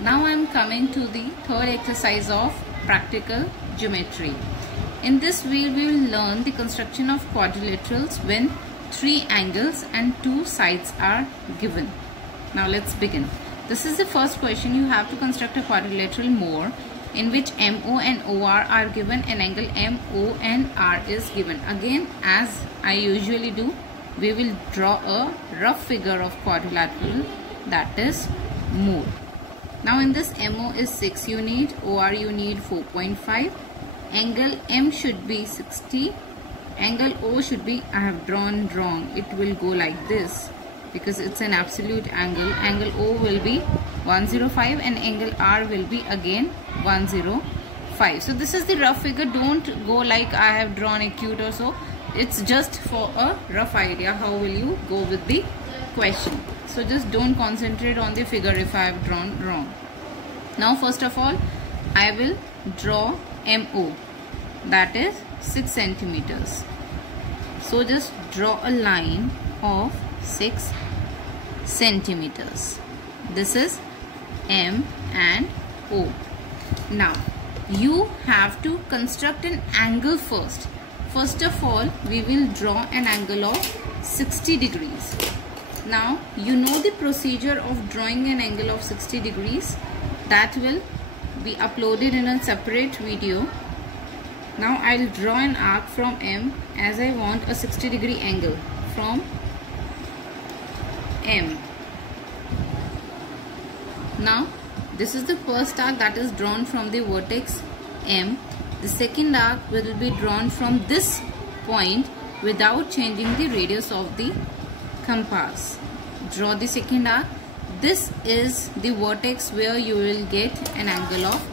Now I am coming to the third exercise of practical geometry. In this we will learn the construction of quadrilaterals when three angles and two sides are given. Now let's begin. This is the first question. You have to construct a quadrilateral more in which MO and OR are given and angle MONR is given. Again, as I usually do, we will draw a rough figure of quadrilateral, that is more. Now in this MO is 6 you need, OR you need 4.5, angle M should be 60, angle O should be, I have drawn wrong, it will go like this because it's an absolute angle. Angle O will be 105 and angle R will be again 105. So this is the rough figure. Don't go like I have drawn acute or so. It's just for a rough idea how will you go with the question. So just don't concentrate on the figure if I have drawn wrong. Now first of all I will draw MO, that is 6 centimeters. So just draw a line of 6 centimeters. This is M and O. Now you have to construct an angle first. First of all we will draw an angle of 60 degrees. Now you know the procedure of drawing an angle of 60 degrees. That will be uploaded in a separate video. Now I will draw an arc from M as I want a 60 degree angle from M. Now this is the first arc that is drawn from the vertex M. The second arc will be drawn from this point without changing the radius of the compass. Draw the second arc. This is the vertex where you will get an angle of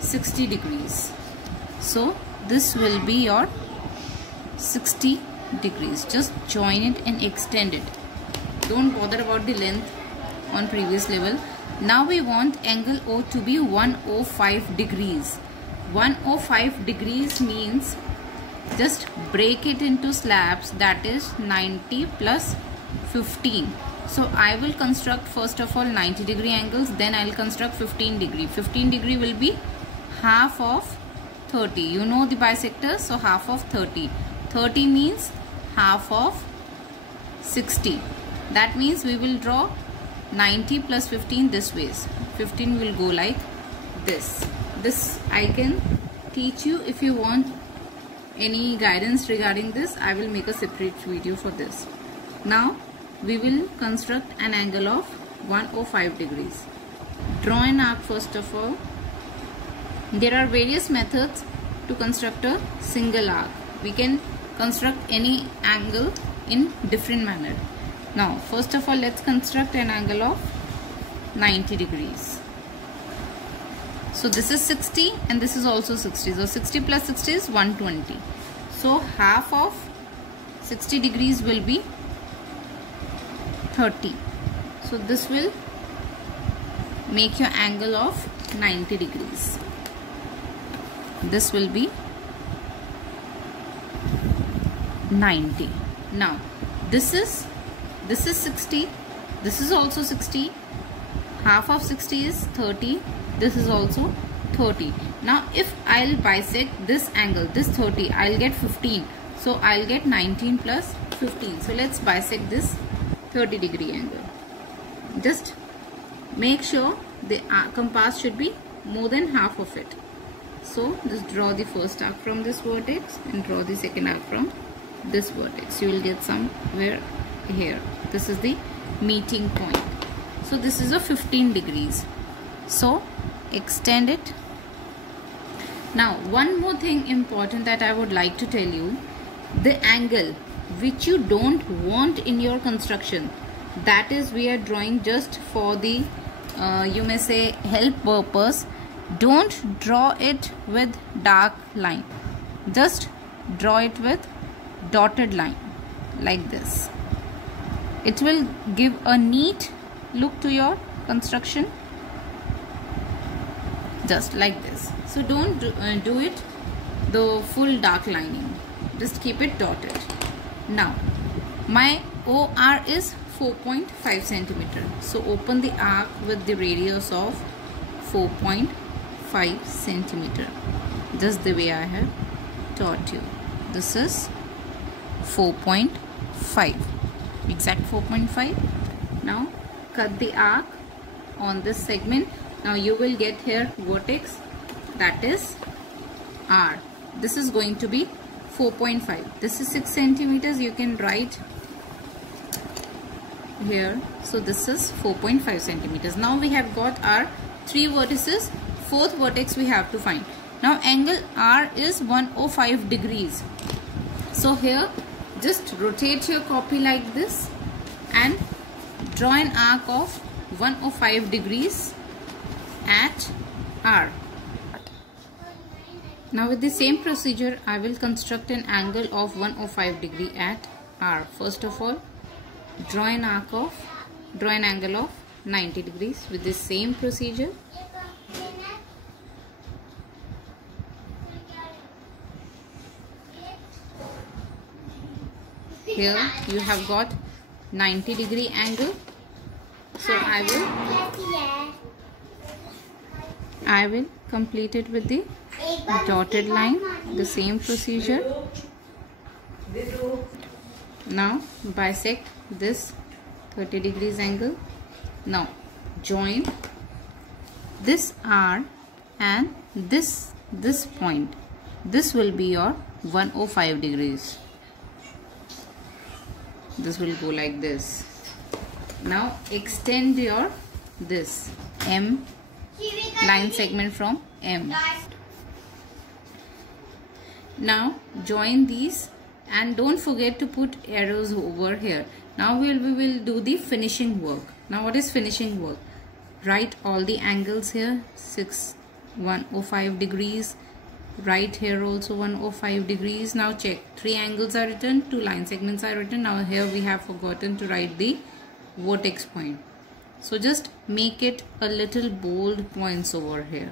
60 degrees. So this will be your 60 degrees. Just join it and extend it. Don't bother about the length on previous level. Now we want angle O to be 105 degrees. 105 degrees means just break it into slabs, that is 90 plus 15. So I will construct first of all 90 degree angles, then I will construct 15 degree. 15 degree will be half of 30. You know the bisectors, so half of 30. 30 means half of 60. That means we will draw 90 plus 15 this ways. 15 will go like this. This I can teach you. If you want any guidance regarding this, I will make a separate video for this. Now we will construct an angle of 105 degrees. Draw an arc first of all. There are various methods to construct a single arc. We can construct any angle in different manner. Now first of all let's construct an angle of 90 degrees. So this is 60 and this is also 60. So 60 plus 60 is 120. So half of 60 degrees will be 30. So this will make your angle of 90 degrees. This will be 90. Now this is 60. This is also 60. Half of 60 is 30. This is also 30. Now if I'll bisect this angle, this 30, I'll get 15. So I'll get 19 plus 15. So let's bisect this 30 degree angle. Just make sure the compass should be more than half of it. So just draw the first arc from this vertex and draw the second arc from this vertex. You will get somewhere here. This is the meeting point. So this is a 15 degrees. So extend it. Now one more thing important that I would like to tell you. The angle which you don't want in your construction, that is we are drawing just for the you may say help purpose. Don't draw it with dark line. Just draw it with dotted line like this. It will give a neat look to your construction, just like this. So don't do it the full dark lining. Just keep it dotted. Now my OR is 4.5 centimeter. So open the arc with the radius of 4.5 centimeter, just the way I have taught you. This is 4.5, exact 4.5. Now cut the arc on this segment. Now you will get here vertex, that is R. This is going to be 4.5. This is 6 centimeters. You can write here. So this is 4.5 centimeters. Now we have got our 3 vertices. Fourth vertex we have to find. Now angle R is 105 degrees. So here just rotate your copy like this and draw an arc of 105 degrees at R. Now with the same procedure, I will construct an angle of 105 degree at R. First of all, draw an angle of 90 degrees with the same procedure. Here you have got 90 degree angle. So I will complete it with the dotted line, the same procedure. Now bisect this 30 degrees angle. Now join this R and this point. This will be your 105 degrees. This will go like this. Now extend your this M line segment from M. Now join these and don't forget to put arrows over here. Now we will do the finishing work. Now what is finishing work? Write all the angles here. 105 degrees. Right here also 105 degrees. Now check, 3 angles are written, 2 line segments are written. Now here we have forgotten to write the vertex point. So just make it a little bold points over here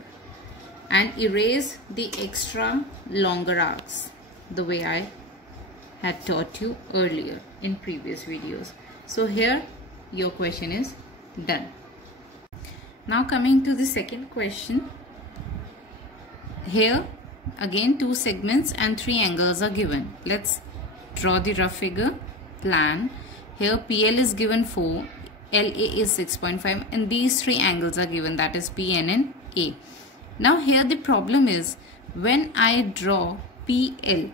and erase the extra longer arcs the way I had taught you earlier in previous videos. So here your question is done. Now coming to the second question. Here again 2 segments and 3 angles are given. Let's draw the rough figure plan. Here PL is given 4, LA is 6.5 and these 3 angles are given, that is PN and A. Now here the problem is when I draw PL,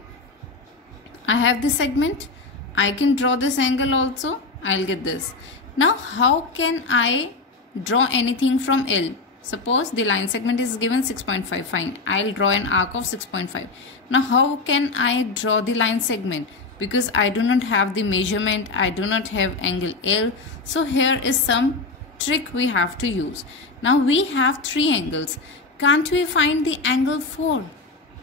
I have this segment, I can draw this angle also, I'll get this. Now how can I draw anything from L? Suppose the line segment is given 6.5, fine, I'll draw an arc of 6.5. Now how can I draw the line segment? Because I do not have the measurement, I do not have angle L. So here is some trick we have to use. Now we have 3 angles. Can't we find the angle 4?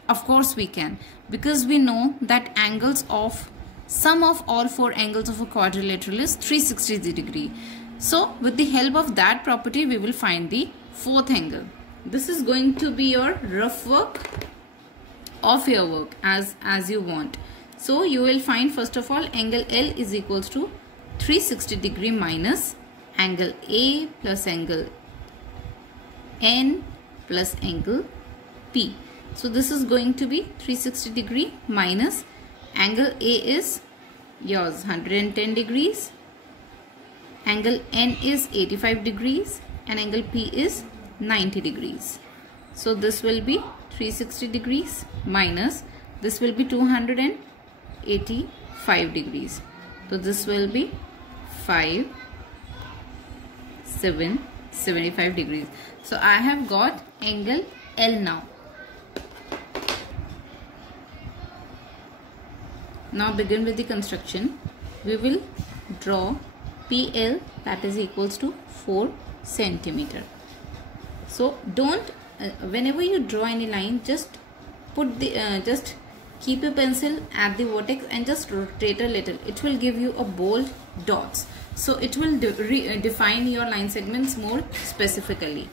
Of course we can, because we know that angles of sum of all 4 angles of a quadrilateral is 360 degree. So with the help of that property we will find the 4th angle. This is going to be your rough work of your work as you want. So you will find first of all angle L is equals to 360 degree minus angle A plus angle N plus angle P. So this is going to be 360 degree minus angle A is yours 110 degrees, angle N is 85 degrees and angle P is 90 degrees. So this will be 360 degrees minus this will be 285 degrees. So this will be 75 degrees. So I have got angle L now. Now begin with the construction. We will draw PL, that is equals to 4 centimeter. So don't whenever you draw any line, just put the just keep your pencil at the vertex and just rotate a little. It will give you a bold dots. So it will define your line segments more specifically.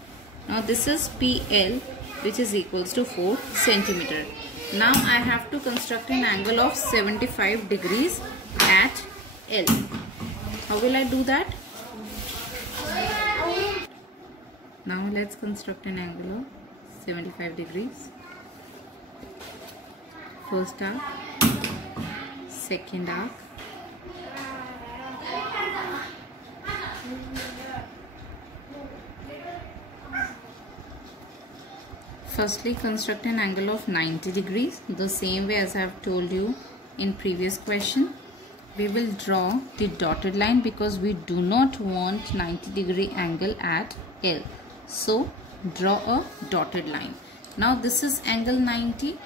Now this is PL, which is equals to 4 centimeter. Now I have to construct an angle of 75 degrees at L. How will I do that? Now let's construct an angle of 75 degrees. First arc, second arc, firstly construct an angle of 90 degrees the same way as I have told you in previous question. We will draw the dotted line because we do not want 90 degree angle at L. So draw a dotted line. Now this is angle 90.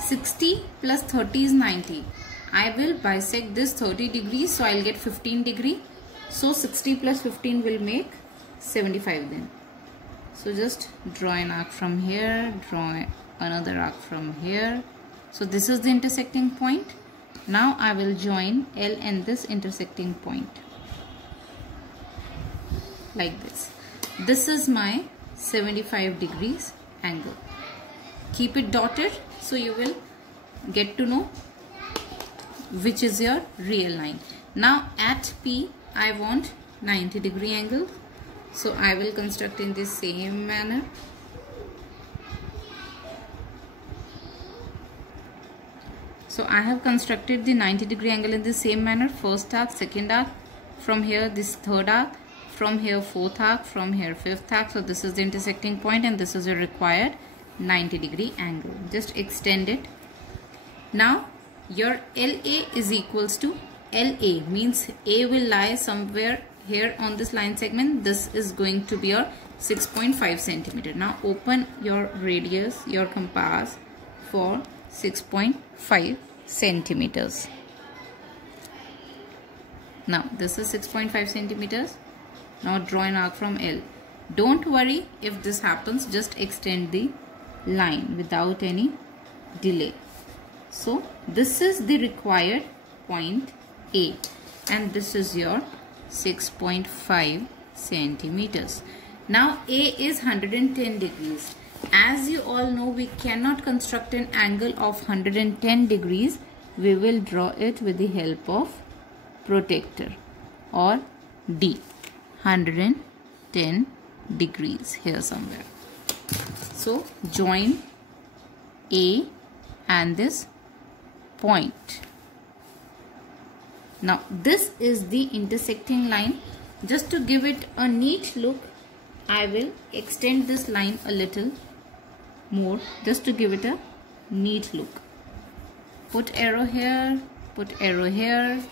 60 plus 30 is 90. I will bisect this 30 degrees, so I'll get 15 degree. So 60 plus 15 will make 75 then. So just draw an arc from here, draw another arc from here. So this is the intersecting point. Now I will join L and this intersecting point like this. This is my 75 degrees angle. Keep it dotted so you will get to know which is your real line. Now at P I want 90 degree angle. So I will construct in the same manner. So I have constructed the 90 degree angle in the same manner. First arc, second arc, from here this third arc, from here fourth arc, from here fifth arc. So this is the intersecting point and this is a required 90 degree angle. Just extend it. Now your LA is equals to LA, means A will lie somewhere here on this line segment. This is going to be your 6.5 centimeter. Now open your radius, your compass for 6.5 centimeters. Now this is 6.5 centimeters. Now draw an arc from L. Don't worry if this happens, just extend the line without any delay. So this is the required point A and this is your 6.5 centimeters. Now A is 110 degrees. As you all know, we cannot construct an angle of 110 degrees. We will draw it with the help of protractor or D. 110 degrees here somewhere. So join A and this point. Now this is the intersecting line. Just to give it a neat look, I will extend this line a little more just to give it a neat look. Put arrow here, put arrow here,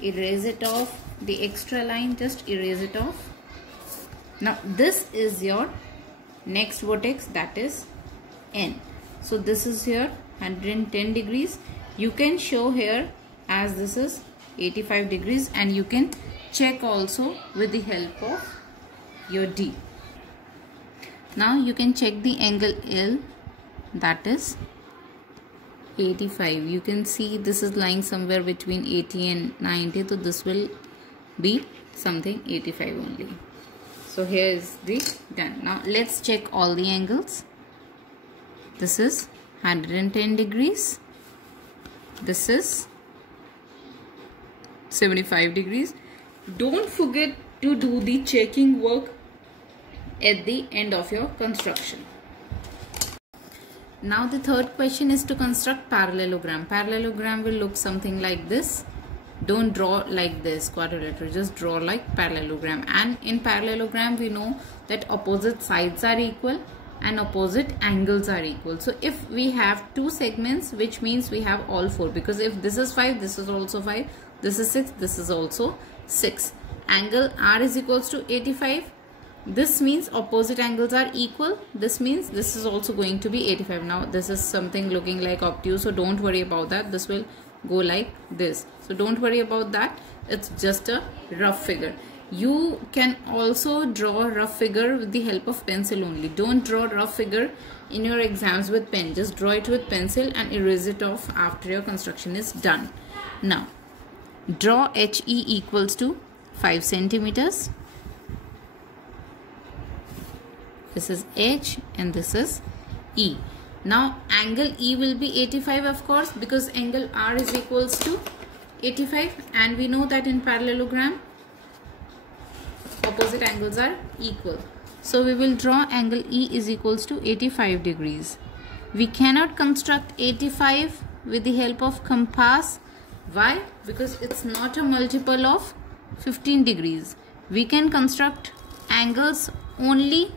erase it off. The extra line, just erase it off. Now this is your next vertex, that is N. So this is here 110 degrees. You can show here as this is 85 degrees and you can check also with the help of your D. Now you can check the angle L, that is 85. You can see this is lying somewhere between 80 and 90, so this will be something 85 only. So here is the done. Now let's check all the angles. This is 110 degrees. This is 75 degrees. Don't forget to do the checking work at the end of your construction. Now the third question is to construct parallelogram. Parallelogram will look something like this. Don't draw like this quadrilateral, just draw like parallelogram. And in parallelogram we know that opposite sides are equal and opposite angles are equal. So if we have two segments, which means we have all four, because if this is 5, this is also 5, this is 6, this is also 6. Angle R is equals to 85. This means opposite angles are equal. This means this is also going to be 85. Now this is something looking like obtuse, so don't worry about that. This will go like this. So don't worry about that. It's just a rough figure. You can also draw a rough figure with the help of pencil only. Don't draw a rough figure in your exams with pen. Just draw it with pencil and erase it off after your construction is done. Now draw HE equals to 5 centimeters. This is H and this is E. Now angle E will be 85, of course, because angle R is equals to 85, and we know that in parallelogram opposite angles are equal. So we will draw angle E is equals to 85 degrees. We cannot construct 85 with the help of compass. Why? Because it's not a multiple of 15 degrees. We can construct angles only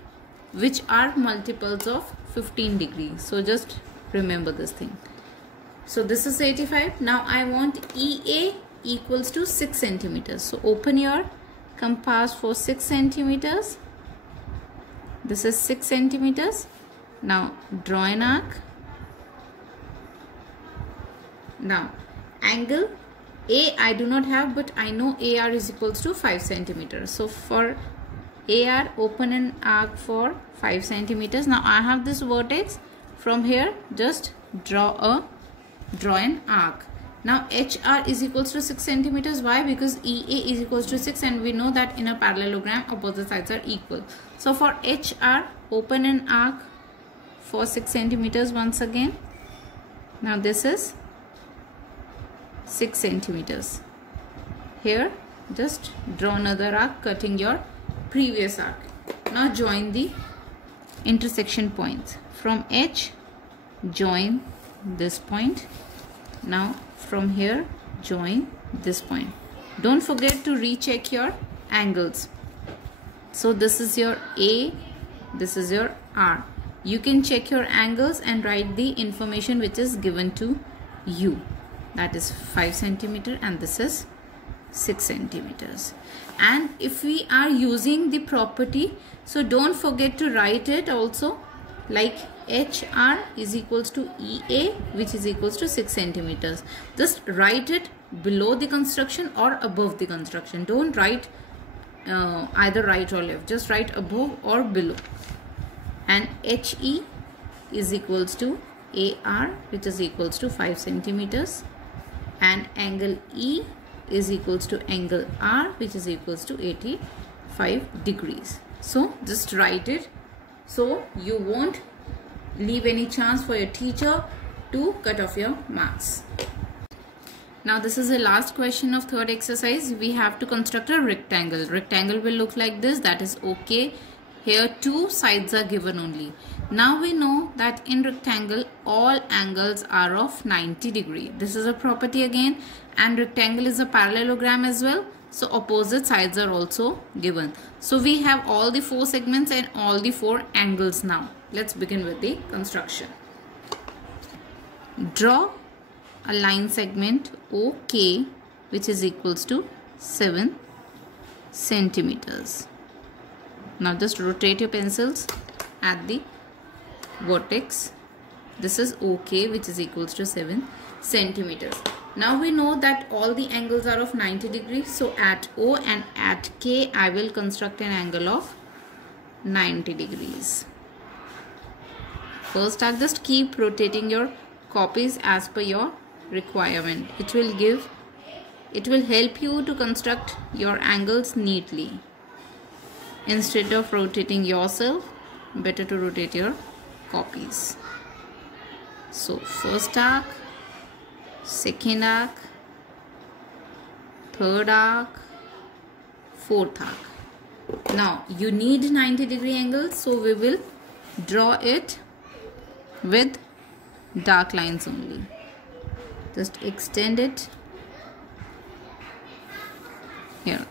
which are multiples of 15 degrees. So just remember this thing. So this is 85. Now I want EA equals to 6 centimeters. So open your compass for 6 centimeters. This is 6 centimeters. Now draw an arc. Now angle A I do not have, but I know AR is equals to 5 centimeters. So for AR, open an arc for 5 centimeters. Now I have this vertex. From here, just draw an arc. Now HR is equals to 6 centimeters. Why? Because EA is equals to 6, and we know that in a parallelogram opposite sides are equal. So for HR, open an arc for 6 centimeters once again. Now this is 6 centimeters. Here just draw another arc cutting your previous arc. Now join the intersection points. From H, join this point. Now from here, join this point. Don't forget to recheck your angles. So this is your A, this is your R. You can check your angles and write the information which is given to you. That is 5 centimeter and this is 6 centimeters. And if we are using the property, so don't forget to write it also, like HR is equals to EA, which is equals to 6 centimeters. Just write it below the construction or above the construction. Don't write either right or left. Just write above or below. And HE is equals to AR, which is equals to 5 centimeters. And angle E is equals to angle R, which is equals to 85 degrees. So just write it, so you won't leave any chance for your teacher to cut off your marks. Now this is the last question of third exercise. We have to construct a rectangle. Rectangle will look like this, that is okay. Here two sides are given only. Now we know that in rectangle all angles are of 90 degree. This is a property again, and rectangle is a parallelogram as well. So opposite sides are also given. So we have all the 4 segments and all the 4 angles now. Let's begin with the construction. Draw a line segment OK, which is equals to 7 centimeters. Now just rotate your pencils at the vertex. This is OK, which is equals to 7 centimeters. Now we know that all the angles are of 90 degrees. So at O and at K, I will construct an angle of 90 degrees. First, I'll just keep rotating your copies as per your requirement. It will help you to construct your angles neatly. Instead of rotating yourself, better to rotate your copies. So first arc, second arc, third arc, fourth arc. Now you need 90 degree angles, so we will draw it with dark lines only. Just extend it. Here,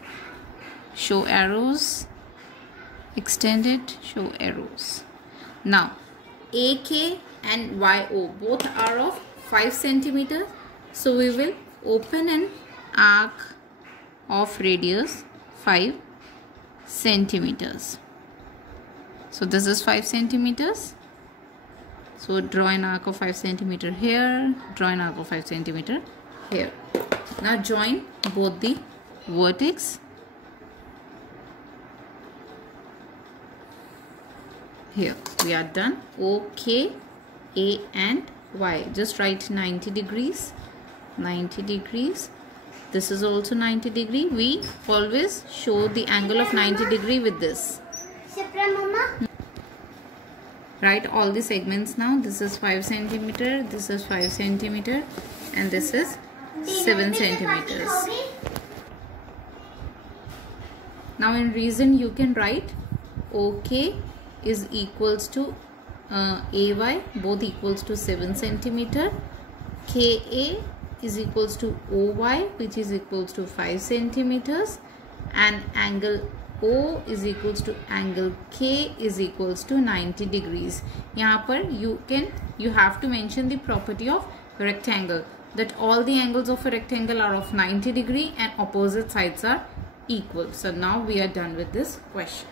show arrows. Extend it, show arrows. Now AK and YO both are of 5 centimeters. So we will open an arc of radius 5 centimeters. So this is 5 centimeters. So draw an arc of 5 centimeter here, draw an arc of 5 centimeter here. Now join both the vertex. Here we are done. OK, A and Y. Just write 90 degrees. 90 degrees. This is also 90 degree. We always show the angle of 90 degree with this. Write all the segments now. This is 5 centimeter, this is 5 centimeter, and this is 7 centimeters. Now in reason you can write OK is equals to AY, both equals to 7 centimeter. KA is equals to OY, which is equals to 5 centimeters, and angle O is equals to angle K is equals to 90 degrees. यहाँ पर you have to mention the property of rectangle, that all the angles of a rectangle are of 90 degree and opposite sides are equal. So now we are done with this question.